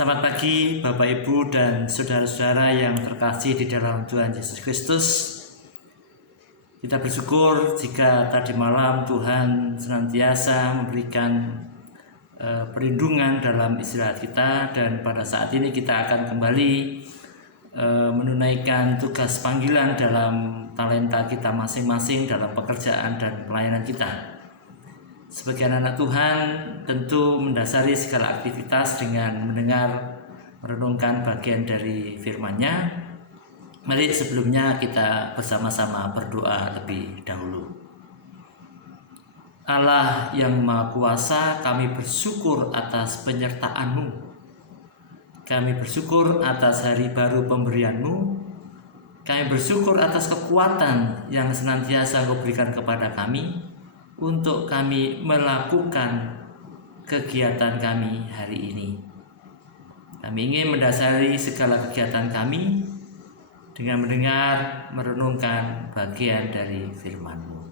Selamat pagi Bapak Ibu dan saudara-saudara yang terkasih di dalam Tuhan Yesus Kristus. Kita bersyukur jika tadi malam Tuhan senantiasa memberikan perlindungan dalam istirahat kita, dan pada saat ini kita akan kembali menunaikan tugas panggilan dalam talenta kita masing-masing dalam pekerjaan dan pelayanan kita. Sebagai anak Tuhan tentu mendasari segala aktivitas dengan mendengar, merenungkan bagian dari firman-Nya. Mari sebelumnya kita bersama-sama berdoa terlebih dahulu. Allah yang Maha Kuasa, kami bersyukur atas penyertaan-Mu. Kami bersyukur atas hari baru pemberian-Mu. Kami bersyukur atas kekuatan yang senantiasa Engkau berikan kepada kami untuk kami melakukan kegiatan kami hari ini. Kami ingin mendasari segala kegiatan kami dengan mendengar, merenungkan bagian dari firman-Mu.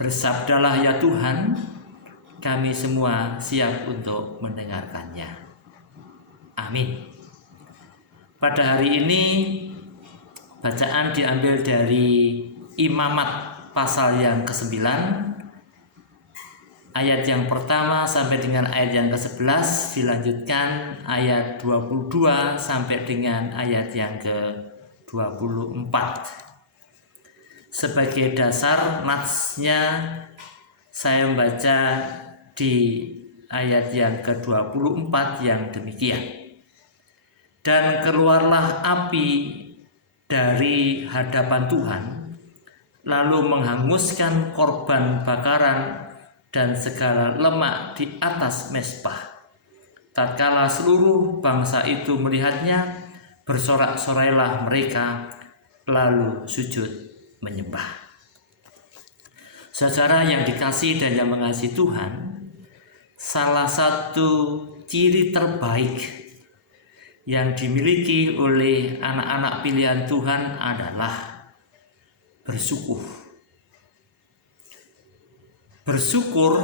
Bersabdalah ya Tuhan, kami semua siap untuk mendengarkannya. Amin. Pada hari ini bacaan diambil dari Imamat pasal yang ke-9, ayat yang pertama sampai dengan ayat yang ke-11, dilanjutkan ayat 22 sampai dengan ayat yang ke-24. Sebagai dasar natsnya saya membaca di ayat yang ke-24 yang demikian. Dan keluarlah api dari hadapan Tuhan, lalu menghanguskan korban bakaran dan segala lemak di atas mezbah. Tatkala seluruh bangsa itu melihatnya, bersorak-sorailah mereka, lalu sujud menyembah. Saudara yang dikasihi dan yang mengasihi Tuhan, salah satu ciri terbaik yang dimiliki oleh anak-anak pilihan Tuhan adalah bersyukur. Bersyukur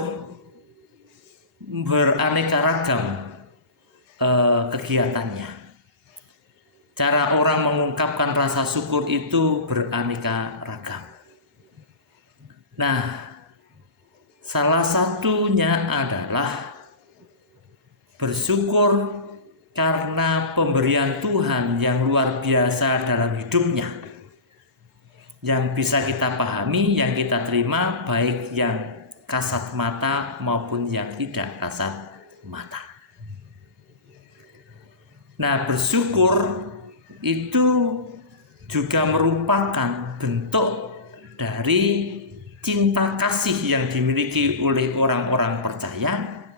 beraneka ragam kegiatannya. Cara orang mengungkapkan rasa syukur itu beraneka ragam. Nah, salah satunya adalah bersyukur karena pemberian Tuhan yang luar biasa dalam hidupnya, yang bisa kita pahami, yang kita terima, baik yang kasat mata maupun yang tidak kasat mata. Nah, bersyukur itu juga merupakan bentuk dari cinta kasih yang dimiliki oleh orang-orang percaya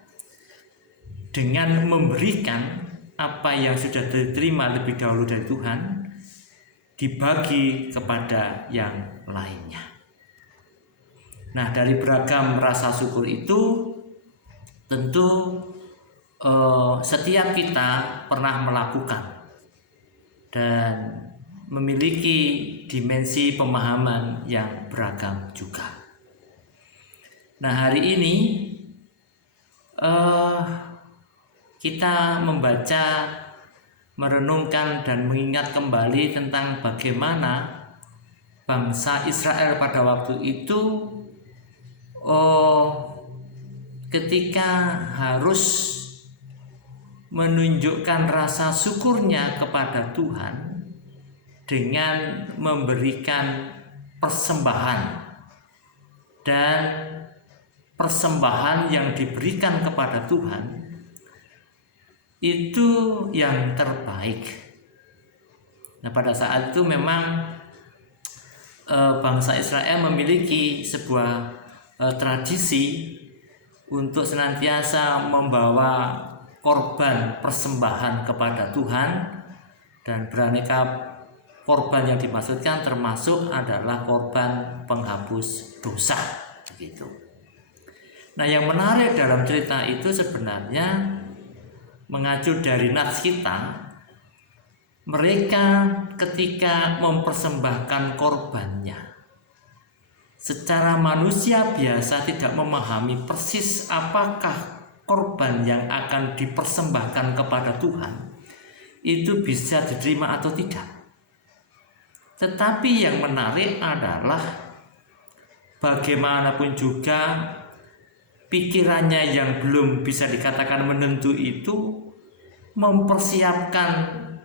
dengan memberikan apa yang sudah diterima lebih dahulu dari Tuhan, dibagi kepada yang lainnya. Nah, dari beragam rasa syukur itu tentu setiap kita pernah melakukan dan memiliki dimensi pemahaman yang beragam juga. Nah, hari ini kita membaca, merenungkan dan mengingat kembali tentang bagaimana bangsa Israel pada waktu itu ketika harus menunjukkan rasa syukurnya kepada Tuhan dengan memberikan persembahan, dan persembahan yang diberikan kepada Tuhan itu yang terbaik. Nah, pada saat itu memang bangsa Israel memiliki sebuah tradisi untuk senantiasa membawa korban persembahan kepada Tuhan, dan beraneka korban yang dimaksudkan termasuk adalah korban penghapus dosa, begitu. Nah, yang menarik dalam cerita itu sebenarnya mengacu dari nats kita, mereka ketika mempersembahkan korbannya secara manusia biasa tidak memahami persis apakah korban yang akan dipersembahkan kepada Tuhan itu bisa diterima atau tidak. Tetapi yang menarik adalah bagaimanapun juga pikirannya yang belum bisa dikatakan menentu itu mempersiapkan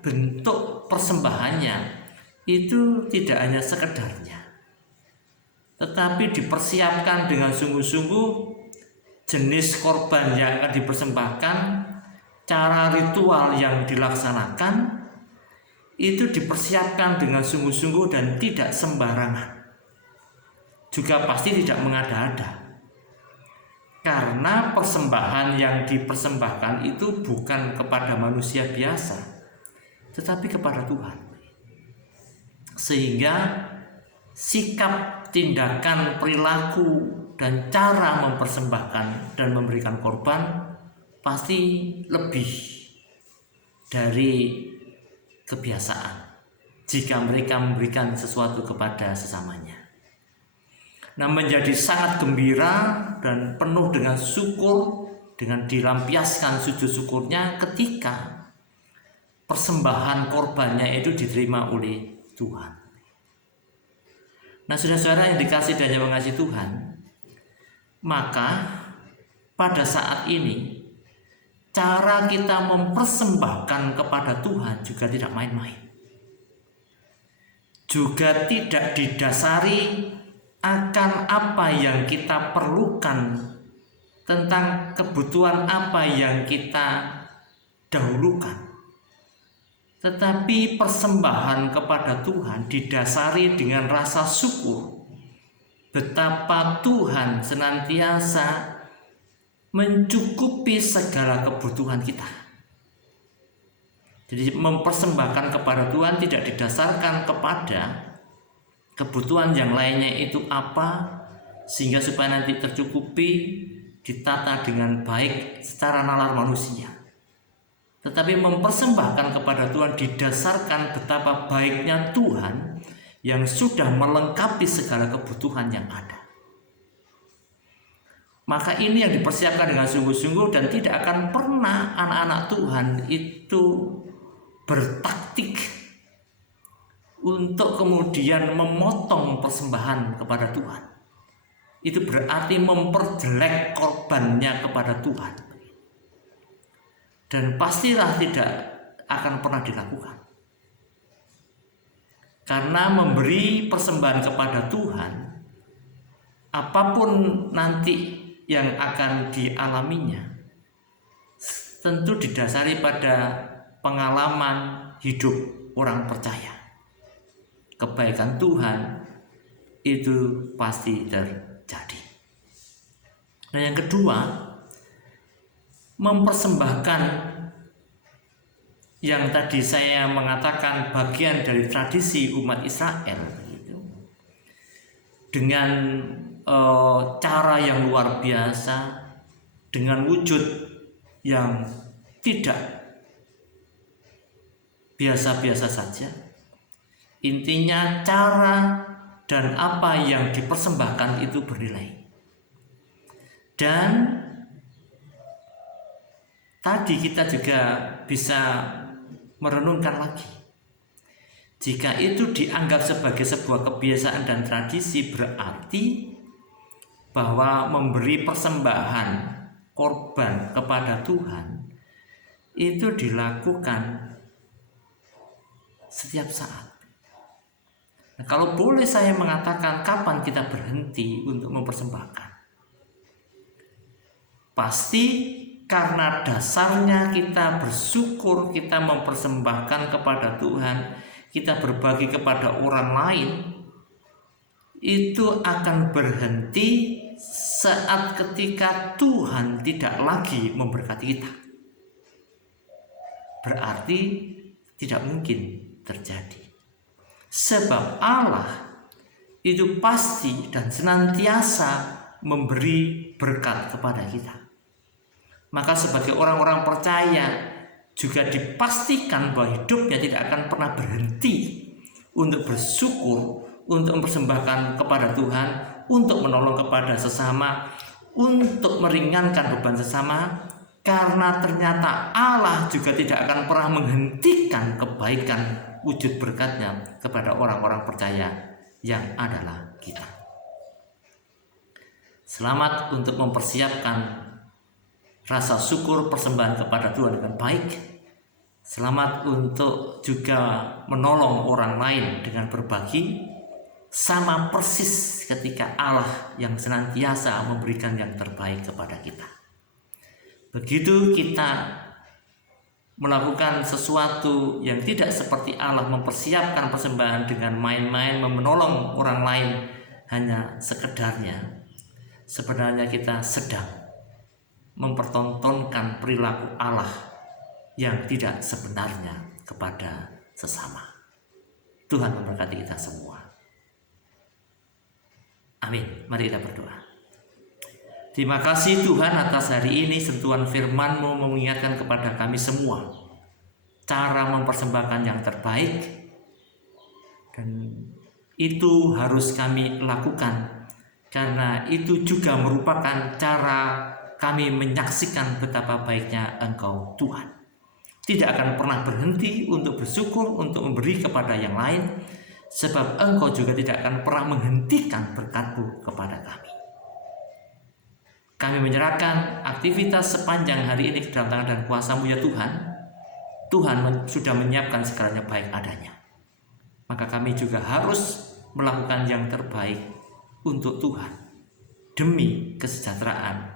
bentuk persembahannya itu tidak hanya sekedarnya, tetapi dipersiapkan dengan sungguh-sungguh jenis korban yang akan dipersembahkan, cara ritual yang dilaksanakan itu dipersiapkan dengan sungguh-sungguh dan tidak sembarangan. Juga pasti tidak mengada-ada. Karena persembahan yang dipersembahkan itu bukan kepada manusia biasa, tetapi kepada Tuhan. Sehingga sikap, tindakan, perilaku, dan cara mempersembahkan dan memberikan korban pasti lebih dari kebiasaan jika mereka memberikan sesuatu kepada sesamanya. Nah, menjadi sangat gembira dan penuh dengan syukur, dengan dilampiaskan sujud syukurnya ketika persembahan korbannya itu diterima oleh Tuhan. Nah, saudara-saudara yang dikasih dan yang mengasihi Tuhan, maka pada saat ini cara kita mempersembahkan kepada Tuhan juga tidak main-main. Juga tidak didasari akan apa yang kita perlukan, tentang kebutuhan apa yang kita dahulukan. Tetapi persembahan kepada Tuhan didasari dengan rasa syukur betapa Tuhan senantiasa mencukupi segala kebutuhan kita. Jadi mempersembahkan kepada Tuhan tidak didasarkan kepada kebutuhan yang lainnya itu apa, sehingga supaya nanti tercukupi, ditata dengan baik secara nalar manusia. Tetapi mempersembahkan kepada Tuhan didasarkan betapa baiknya Tuhan yang sudah melengkapi segala kebutuhan yang ada. Maka ini yang dipersiapkan dengan sungguh-sungguh, dan tidak akan pernah anak-anak Tuhan itu bertaktik untuk kemudian memotong persembahan kepada Tuhan. Itu berarti memperjelek korbannya kepada Tuhan. Dan pastilah tidak akan pernah dilakukan. Karena memberi persembahan kepada Tuhan, apapun nanti yang akan dialaminya, tentu didasari pada pengalaman hidup orang percaya. Kebaikan Tuhan itu pasti terjadi. Nah, yang kedua, mempersembahkan yang tadi saya mengatakan bagian dari tradisi umat Israel gitu, dengan cara yang luar biasa, dengan wujud yang tidak biasa-biasa saja. Intinya cara dan apa yang dipersembahkan itu bernilai. Dan tadi kita juga bisa merenungkan lagi. Jika itu dianggap sebagai sebuah kebiasaan dan tradisi, berarti bahwa memberi persembahan korban kepada Tuhan itu dilakukan setiap saat. Nah, kalau boleh saya mengatakan kapan kita berhenti untuk mempersembahkan? Pasti karena dasarnya kita bersyukur, kita mempersembahkan kepada Tuhan, kita berbagi kepada orang lain, itu akan berhenti saat ketika Tuhan tidak lagi memberkati kita. Berarti tidak mungkin terjadi. Sebab Allah itu pasti dan senantiasa memberi berkat kepada kita. Maka sebagai orang-orang percaya juga dipastikan bahwa hidupnya tidak akan pernah berhenti untuk bersyukur, untuk mempersembahkan kepada Tuhan, untuk menolong kepada sesama, untuk meringankan beban sesama, Karena ternyata Allah juga tidak akan pernah menghentikan kebaikan wujud berkat-Nya kepada orang-orang percaya yang adalah kita. Selamat untuk mempersiapkan rasa syukur persembahan kepada Tuhan dengan baik. Selamat untuk juga menolong orang lain dengan berbagi. Sama persis ketika Allah yang senantiasa memberikan yang terbaik kepada kita. Begitu kita melakukan sesuatu yang tidak seperti Allah, mempersiapkan persembahan dengan main-main, menolong orang lain hanya sekedarnya, sebenarnya kita sedang mempertontonkan perilaku Allah yang tidak sebenarnya kepada sesama. Tuhan memberkati kita semua. Amin. Mari kita berdoa. Terima kasih Tuhan atas hari ini, sentuhan firman-Mu mengingatkan kepada kami semua cara mempersembahkan yang terbaik, dan itu harus kami lakukan karena itu juga merupakan cara kami menyaksikan betapa baiknya Engkau Tuhan. Tidak akan pernah berhenti untuk bersyukur, untuk memberi kepada yang lain, sebab Engkau juga tidak akan pernah menghentikan berkat-Mu kepada kami. Kami menyerahkan aktivitas sepanjang hari ini ke dalam tangan dan kuasa-Mu ya Tuhan. Tuhan sudah menyiapkan segalanya baik adanya. Maka kami juga harus melakukan yang terbaik untuk Tuhan, demi kesejahteraan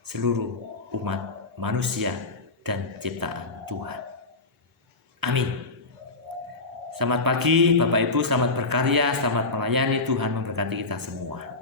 seluruh umat manusia dan ciptaan Tuhan. Amin. Selamat pagi Bapak Ibu, selamat berkarya, selamat melayani. Tuhan memberkati kita semua.